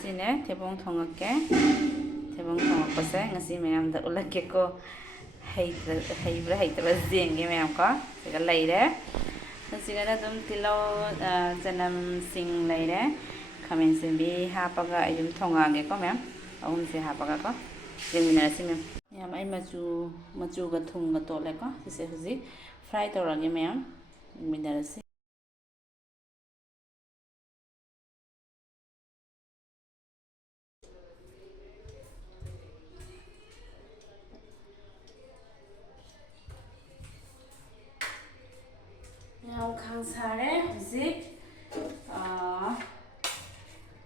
ngasiने thebong thongake thebong thongakpase ngasi mayam da ulake ko heibra heitaba jenge mayam ko siga leire siga da dum tilo janam sing leire khamen simbi hapaga ayum thongage ko mayam ahum se hapaga ko jengmina si mayam ai machu ga thum ga tole ko sise huji fry torage mayam mindarasi ꯌꯥꯝ ꯈꯥꯡꯁꯥꯔꯦ ꯍꯧꯖꯤꯛ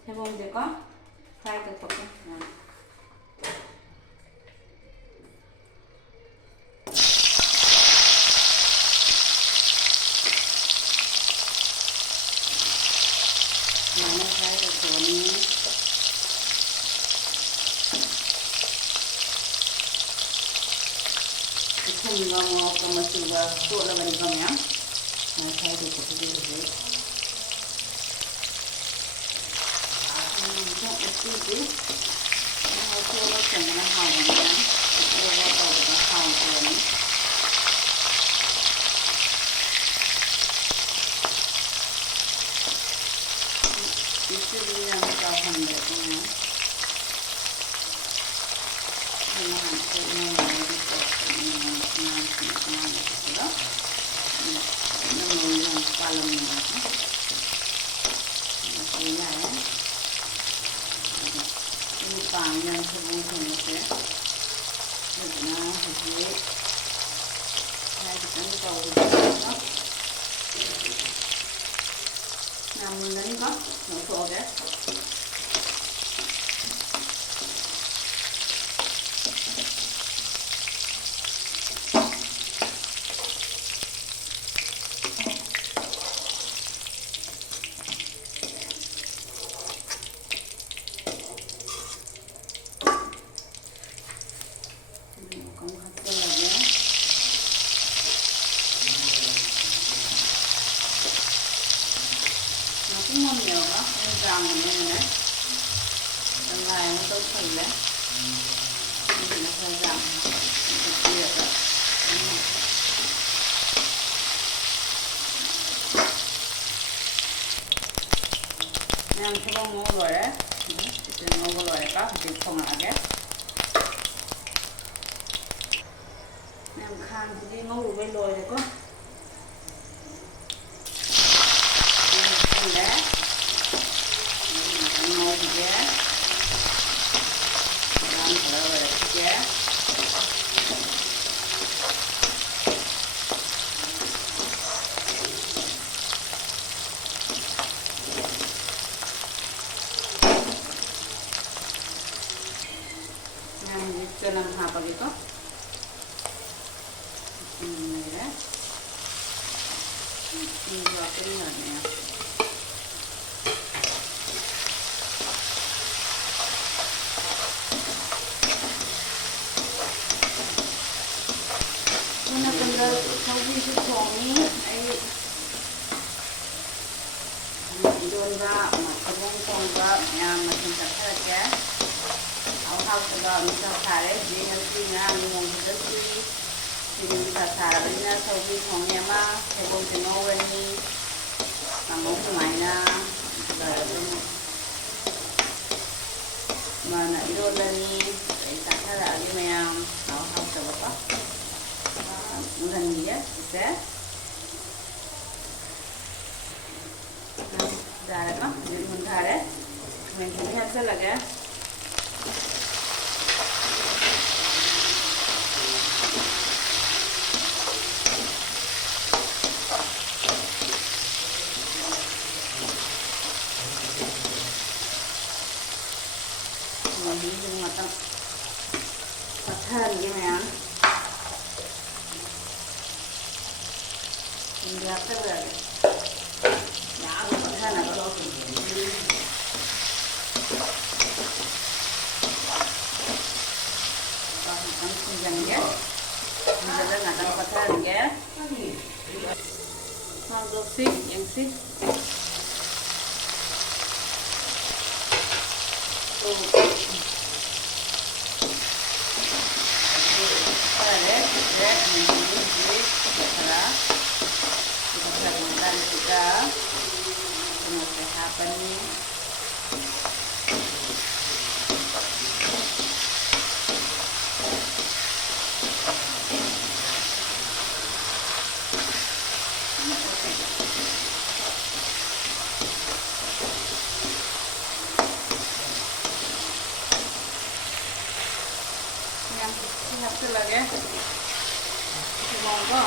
ꯊꯩꯕꯣꯡꯁꯦꯀꯣ fry ꯇꯧꯊꯣꯛꯀꯦ ꯁꯨꯃꯥꯏꯅ fry ꯇꯧꯊꯣꯛꯑꯅꯤ ꯊꯨꯝꯒ ꯃꯣꯔꯣꯛꯀ ꯃꯆꯨꯒ ꯇꯣꯠꯂꯕꯅꯤꯀꯣ ꯃꯌꯥꯝ fry ꯇꯧꯊꯣꯛꯄꯁꯦ ꯍꯧꯖꯤꯛ uti hautsuga changana haugana uwa tawda haugani isuri yang tawhande kuma nahan kuma nadi ko naman palam na पानी थोड़ी थोड़ी से इतना हल्के कितने का नामुंडन का हो गया yang thebong ngô rồi đấy, ngô rồi đấy các thì không là cái em khan thì ngô rồi bên rồi đấy có đấy ngô thì đấy làm rồi đấy chứ dalam apa gitu ini ya ini buatnya ya mana kendal sawi suami thongba thebong thongba yang macam tak ya hausaga misa sare jinga singa mong hidasi singa misa sare bina sawi thongnya ma thebong tinowani namong kumaina darum mana irolani isakara agi mayam hausaga pa ngani ya se dara ka mun thare men thini अच्छा लगा ini matang pathan gitu ya ini apa berarti ya aku pathan apa loh yang ya ada matang pathan ya sanggup sih yang sih lagi monggo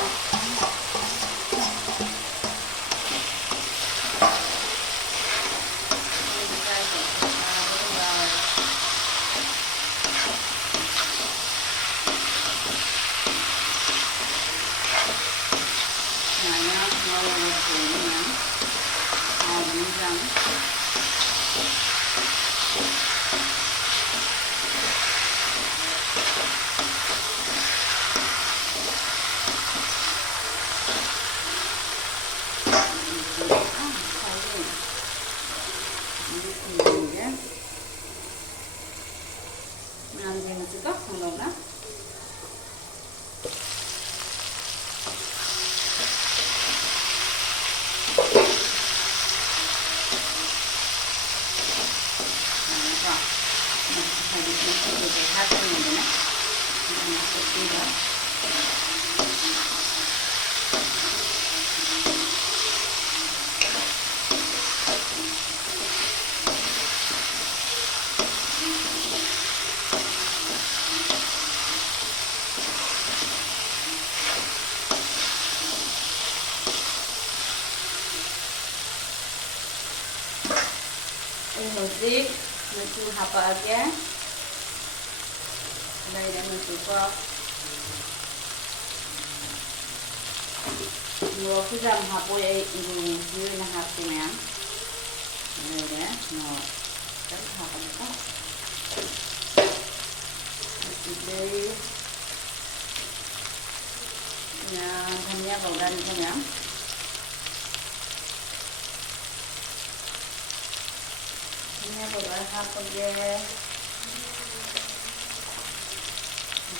Musik, mesu hapa aja. Đây là mesu ko. Mua cái dầm hộp bôi như là hộp thì mẹ. Đây đấy, nó rất hộp đó. Đây là tham gia vào đây thôi nhá. Ini boleh apa je?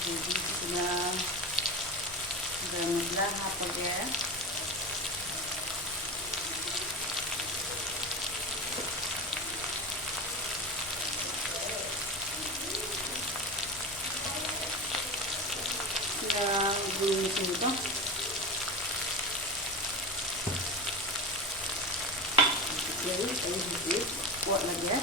Jadi sudah bermula apa je? Sudah belum itu. Jadi sedikit. Kuat lagi ya.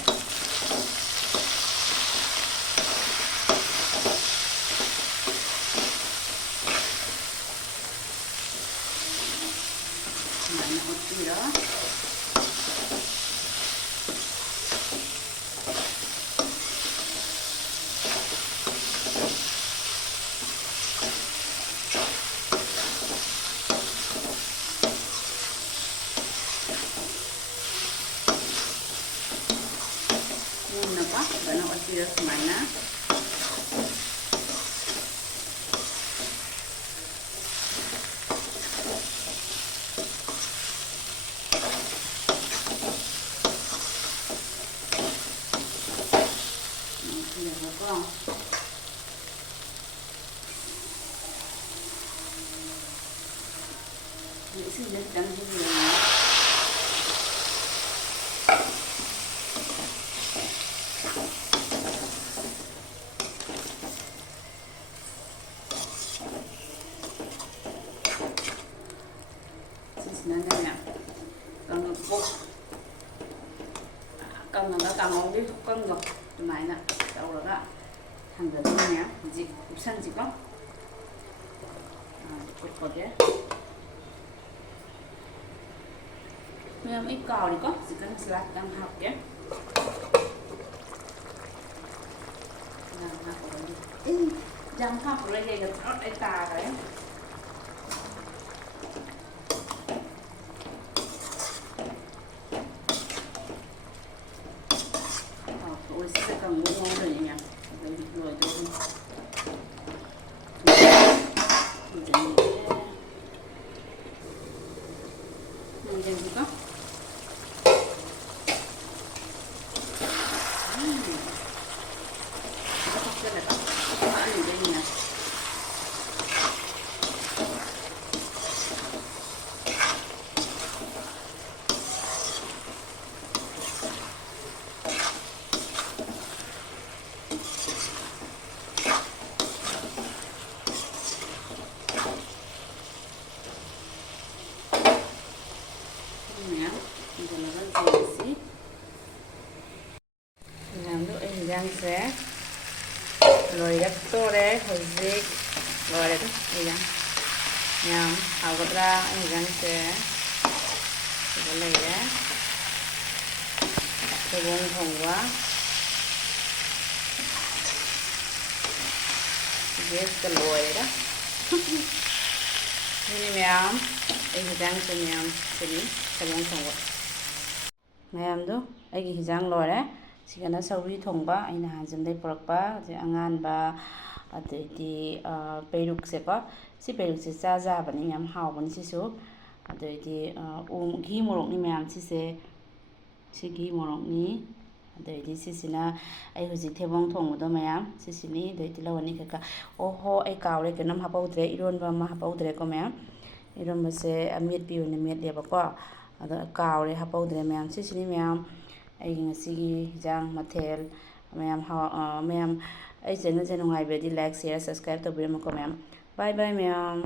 Mana uti dah. Bana uti dah semana. Ini sih jangan dulu. Cầm nó cầm ống đi cầm rồi cái máy nè đâu rồi đó thằng giờ nó nhá gì cũng xanh gì có cột cột đấy nhưng ít cò thì có chỉ cần salad đang học nhé đang học rồi đây là rất ấy tà đấy. Ôi sẽ còn ngon ngon rồi nhỉ. Rồi tôi mình làm gì có ꯍꯤꯟꯖꯥꯡꯁꯦ ꯂꯣꯏꯔꯛꯇꯣꯔꯦ ꯍꯧꯖꯤꯛ ꯂꯣꯏꯔꯦ ꯍꯤꯟꯖꯥꯡ ꯌꯥꯝ ꯍꯥꯎꯒꯗ꯭ꯔꯥ ꯍꯤꯟꯖꯥꯡꯁꯦ ꯁꯤꯗ ꯂꯩꯔꯦ ꯊꯩꯕꯣꯡ ꯊꯣꯡꯕ ꯒꯦꯁꯀ ꯂꯣꯏꯔꯦꯗ ꯁꯤꯅꯤ ꯃꯌꯥꯝ ꯑꯩ ꯍꯤꯟꯖꯥꯡꯁꯦ ꯃꯌꯥꯝ ꯁꯤꯅꯤ ꯊꯩꯕꯣꯡ ꯊꯣꯡꯕ ꯃꯌꯥꯝꯗꯣ ꯑꯩꯒꯤ ꯍꯤꯟꯖꯥꯡ ꯂꯣꯏꯔꯦ ꯁꯤꯒꯅ ꯁꯧꯒ꯭ꯔꯤ ꯊꯣꯡꯕ ꯑꯩꯅ ꯍꯥꯟꯖꯝꯗꯩ ꯄꯨꯔꯛꯄ ꯍꯧꯖꯤꯛ ꯑꯉꯥꯟꯕ ꯑꯗꯩꯗꯤ ꯄꯦꯔꯨꯛꯁꯦꯀꯣ ꯁꯤ ꯄꯦꯔꯨꯛꯁꯦ ꯆꯥꯕꯅꯤ ꯌꯥꯝ ꯍꯥꯎꯕꯅꯤ ꯁꯤꯁꯨ ꯑꯗꯩꯗꯤ ꯘꯤ ꯃꯣꯔꯣꯛꯅꯤ ꯃꯌꯥꯝ ꯁꯤꯁꯦ ꯁꯤ ꯘꯤ ꯃꯣꯔꯣꯛꯅꯤ ꯑꯗꯩꯗꯤ ꯁꯤꯁꯤꯅ ꯑꯩ ꯍꯧꯖꯤꯛ ꯊꯩꯕꯣꯡ ꯊꯣꯡꯕꯗꯣ ꯃꯌꯥꯝ ꯁꯤꯁꯤꯅꯤ ꯑꯗꯩ ꯇꯤꯜꯍꯧ ꯑꯅꯤ ꯀꯩꯀꯥ ꯑꯣꯍꯣ ꯑꯩ ꯀꯥꯎꯔꯦ ꯀꯩꯅꯣꯝ ꯍꯥꯞꯍꯧꯗ꯭ꯔꯦ ꯏꯔꯣꯟꯕ ꯑꯃ ꯍꯥꯞꯍꯧꯗ꯭ꯔꯦꯀꯣ ꯃꯌꯥꯝ ꯏꯔꯣꯟꯕꯁꯦ ꯑꯃꯦꯠꯄꯤ ꯑꯣꯏꯅ ꯃꯦꯠꯂꯦꯕꯀꯣ ꯑꯗꯣ ꯀꯥꯎꯔꯦ ꯍꯥꯞꯍꯧꯗ꯭ꯔꯦ ꯃꯌꯥꯝ ꯁꯤꯁꯤꯅꯤ ꯃꯌꯥꯝ ꯑꯩꯒꯤ ꯉꯁꯤꯒꯤ ꯍꯤꯟꯖꯥꯡ ꯃꯊꯦꯜ ꯃꯌꯥꯝ ꯑꯩ ꯆꯦꯅꯦꯜꯁꯦ ꯅꯨꯡꯉꯥꯏꯕꯗꯤ ꯂꯥꯏꯛ ꯁꯤꯌꯔ ꯁꯕꯁꯀ꯭ꯔꯥꯏꯕ ꯇꯧꯕꯤꯔꯝꯃꯨꯀꯣ ꯃꯌꯥꯝ ꯕꯥꯏ ꯕꯥꯏ ꯃꯌꯥꯝ